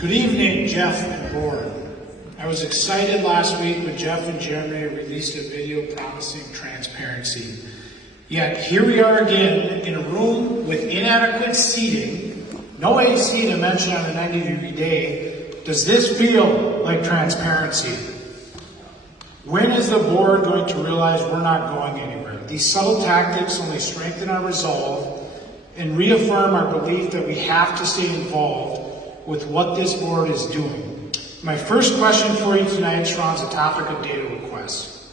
Good evening, Jeff and board. I was excited last week when Jeff and Jeremy released a video promising transparency. Yet here we are again in a room with inadequate seating, no AC to mention on a 90-degree day. Does this feel like transparency? When is the board going to realize we're not going anywhere? These subtle tactics only strengthen our resolve and reaffirm our belief that we have to stay involved with what this board is doing. My first question for you tonight surrounds the topic of data requests.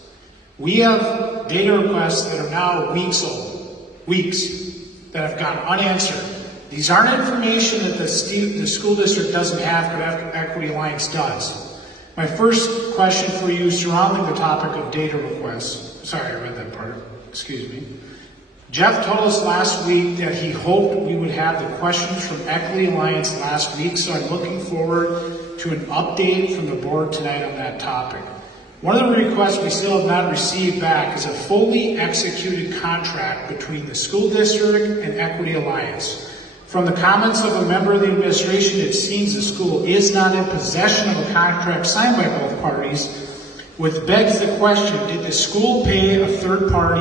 We have data requests that are now weeks old, that have gone unanswered. These aren't information that the school district doesn't have, but Equity Alliance does. My first question for you surrounding the topic of data requests. Sorry, I read that part. Excuse me. Jeff told us last week that he hoped we would have the questions from Equity Alliance last week, so I'm looking forward to an update from the board tonight on that topic. One of the requests we still have not received back is a fully executed contract between the school district and Equity Alliance. From the comments of a member of the administration, it seems the school is not in possession of a contract signed by both parties, which begs the question, did the school pay a third party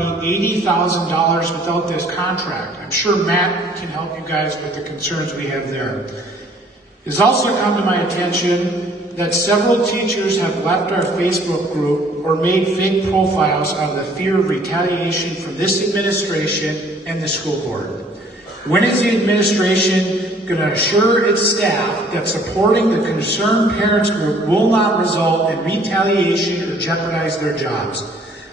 $80,000 without this contract? I'm sure Matt can help you guys with the concerns we have there. It has also come to my attention that several teachers have left our Facebook group or made fake profiles out of the fear of retaliation from this administration and the school board. When is the administration going to assure its staff that supporting the concerned parents group will not result in retaliation or jeopardize their jobs?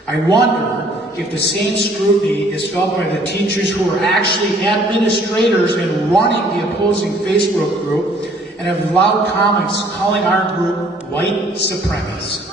I wonder if the same scrutiny is felt by the teachers who are actually administrators and running the opposing Facebook group and have loud comments calling our group white supremacists.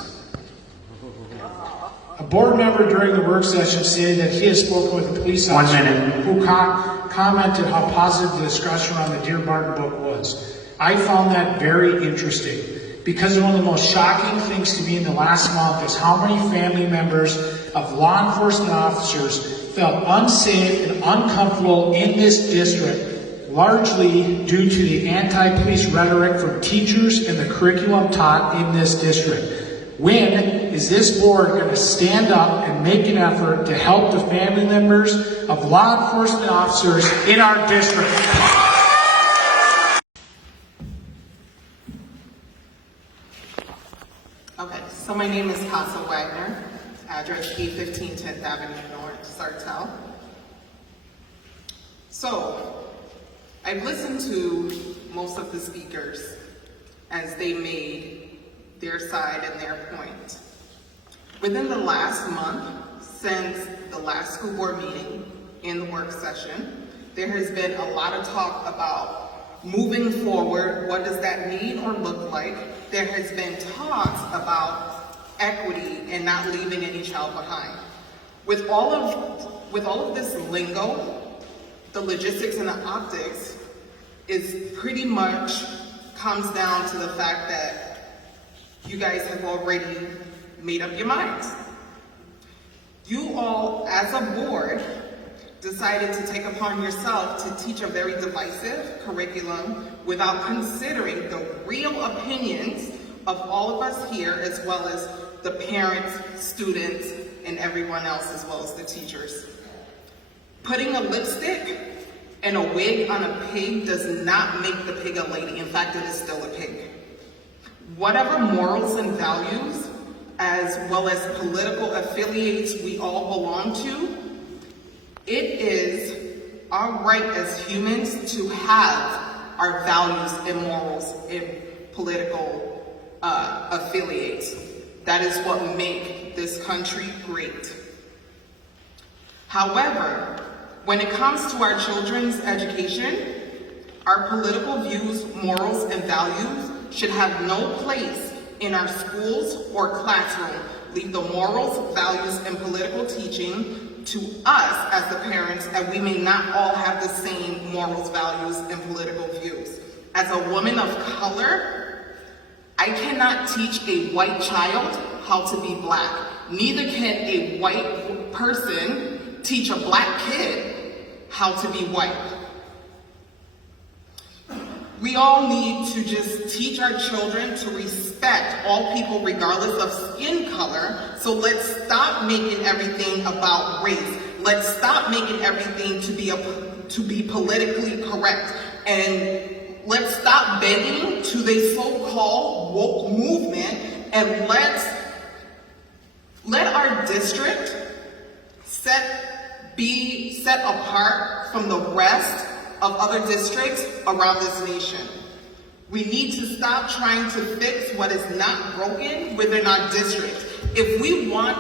A board member during the work session said that he has spoken with a police officer who commented how positive the discussion around the Dear Barton book was. I found that very interesting because one of the most shocking things to me in the last month is how many family members of law enforcement officers felt unsafe and uncomfortable in this district, largely due to the anti-police rhetoric from teachers and the curriculum taught in this district. When is this board going to stand up and make an effort to help the family members of law enforcement officers in our district? Okay, so my name is Casa Wagner, address 815 10th Avenue North, Sartell. So, I've listened to most of the speakers as they made their side and their point. Within the last month, since the last school board meeting in the work session, there has been a lot of talk about moving forward. What does that mean or look like? There has been talks about equity and not leaving any child behind. With all of this lingo, the logistics and the optics is pretty much comes down to the fact that you guys have already made up your minds. You all, as a board, decided to take upon yourself to teach a very divisive curriculum without considering the real opinions of all of us here, as well as the parents, students, and everyone else, as well as the teachers. Putting a lipstick and a wig on a pig does not make the pig a lady. In fact, it is still a pig. Whatever morals and values, as well as political affiliates we all belong to, it is our right as humans to have our values and morals and political affiliates. That is what make this country great. However, when it comes to our children's education, our political views, morals, and values should have no place in our schools or classroom. Leave the morals, values, and political teaching to us as the parents, and we may not all have the same morals, values, and political views. As a woman of color, I cannot teach a white child how to be black. Neither can a white person teach a black kid how to be white. We all need to just teach our children to respect all people regardless of skin color. So let's stop making everything about race. Let's stop making everything to be politically correct. And let's stop bending to the so-called woke movement, and let our district be set apart from the rest of other districts around this nation. We need to stop trying to fix what is not broken within our district. If we want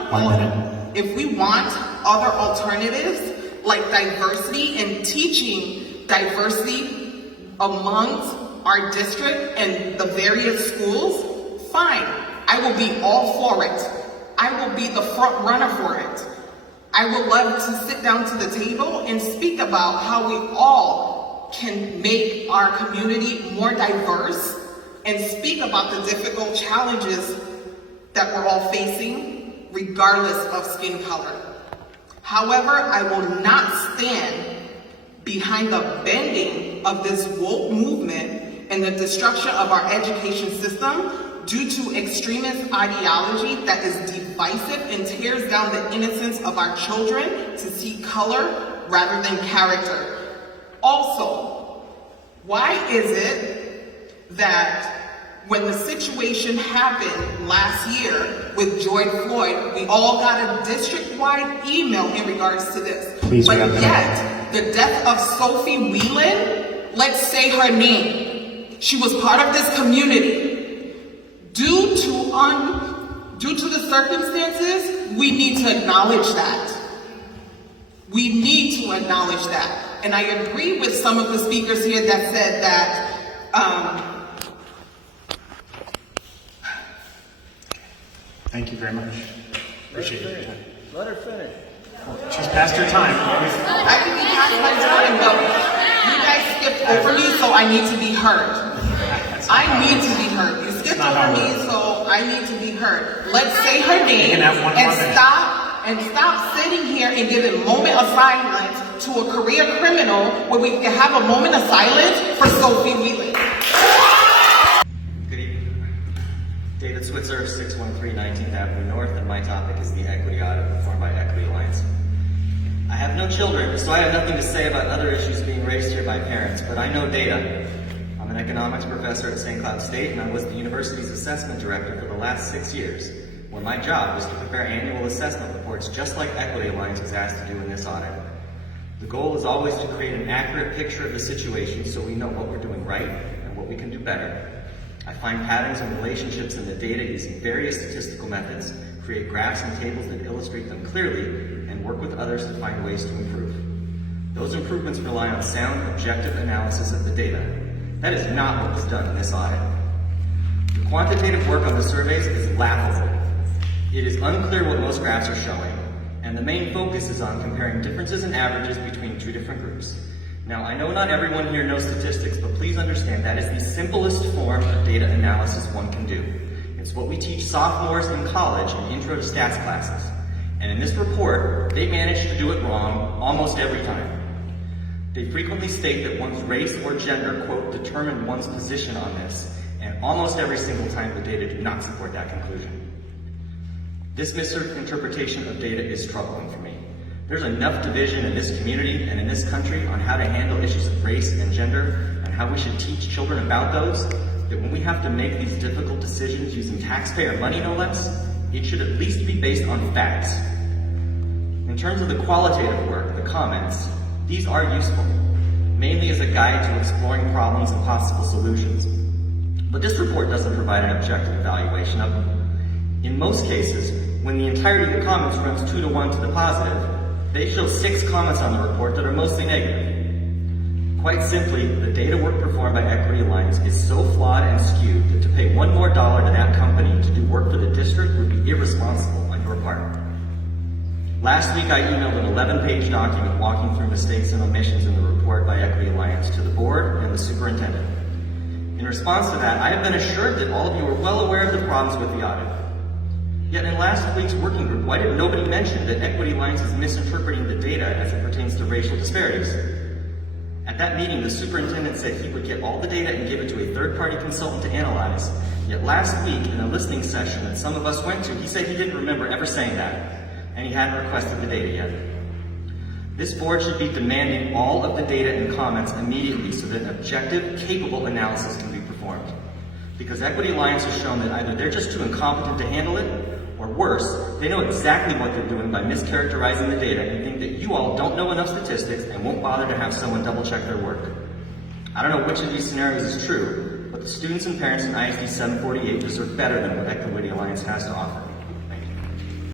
other alternatives like diversity and teaching diversity amongst our district and the various schools, fine. I will be all for it. I will be the front runner for it. I would love to sit down to the table and speak about how we all can make our community more diverse and speak about the difficult challenges that we're all facing regardless of skin color. However, I will not stand behind the bending of this woke movement and the destruction of our education system due to extremist ideology that is divisive and tears down the innocence of our children to see color rather than character. Also, why is it that when the situation happened last year with George Floyd, we all got a district-wide email in regards to this? Please, but yet, the death of Sophie Whelan, let's say her name, she was part of this community. Due to the circumstances, we need to acknowledge that. We need to acknowledge that. And I agree with some of the speakers here that said that. Thank you very much. Appreciate it. Let her finish. She's past her time. I can be past my time, but you guys skipped over me, so I need to be heard. I need to be heard. You skipped over me, so I need to be heard. Let's say her name and stop sitting here and giving moment of silence to a career criminal where we can have a moment of silence for Sophie Whelan. Good evening. David Switzer, 613 19th Avenue North, and my topic is the equity audit performed by Equity Alliance. I have no children, so I have nothing to say about other issues being raised here by parents, but I know data. I'm an economics professor at St. Cloud State, and I was the university's assessment director for the last 6 years, where my job was to prepare annual assessment reports just like Equity Alliance was asked to do in this audit. The goal is always to create an accurate picture of the situation so we know what we're doing right and what we can do better. I find patterns and relationships in the data using various statistical methods, create graphs and tables that illustrate them clearly, and work with others to find ways to improve. Those improvements rely on sound, objective analysis of the data. That is not what was done in this audit. The quantitative work on the surveys is laughable. It is unclear what most graphs are showing, and the main focus is on comparing differences in averages between two different groups. Now, I know not everyone here knows statistics, but please understand that is the simplest form of data analysis one can do. It's what we teach sophomores in college in intro to stats classes. And in this report, they managed to do it wrong almost every time. They frequently state that one's race or gender, quote, determined one's position on this, and almost every single time the data do not support that conclusion. This misinterpretation of data is troubling for me. There's enough division in this community and in this country on how to handle issues of race and gender and how we should teach children about those, that when we have to make these difficult decisions using taxpayer money no less, it should at least be based on facts. In terms of the qualitative work, the comments, these are useful, mainly as a guide to exploring problems and possible solutions. But this report doesn't provide an objective evaluation of them. In most cases, when the entirety of the comments runs 2 to 1 to the positive, they show 6 comments on the report that are mostly negative. Quite simply, the data work performed by Equity Alliance is so flawed and skewed that to pay $1 more to that company to do work for the district would be irresponsible on your part. Last week, I emailed an 11-page document walking through mistakes and omissions in the report by Equity Alliance to the board and the superintendent. In response to that, I have been assured that all of you are well aware of the problems with the audit. Yet in last week's working group, why did nobody mention that Equity Alliance is misinterpreting the data as it pertains to racial disparities? At that meeting, the superintendent said he would get all the data and give it to a third-party consultant to analyze. Yet last week, in a listening session that some of us went to, he said he didn't remember ever saying that, and he hadn't requested the data yet. This board should be demanding all of the data and comments immediately so that an objective, capable analysis can be performed. Because Equity Alliance has shown that either they're just too incompetent to handle it, or worse, they know exactly what they're doing by mischaracterizing the data and think that you all don't know enough statistics and won't bother to have someone double check their work. I don't know which of these scenarios is true, but the students and parents in ISD 748 deserve better than what Equity Alliance has to offer.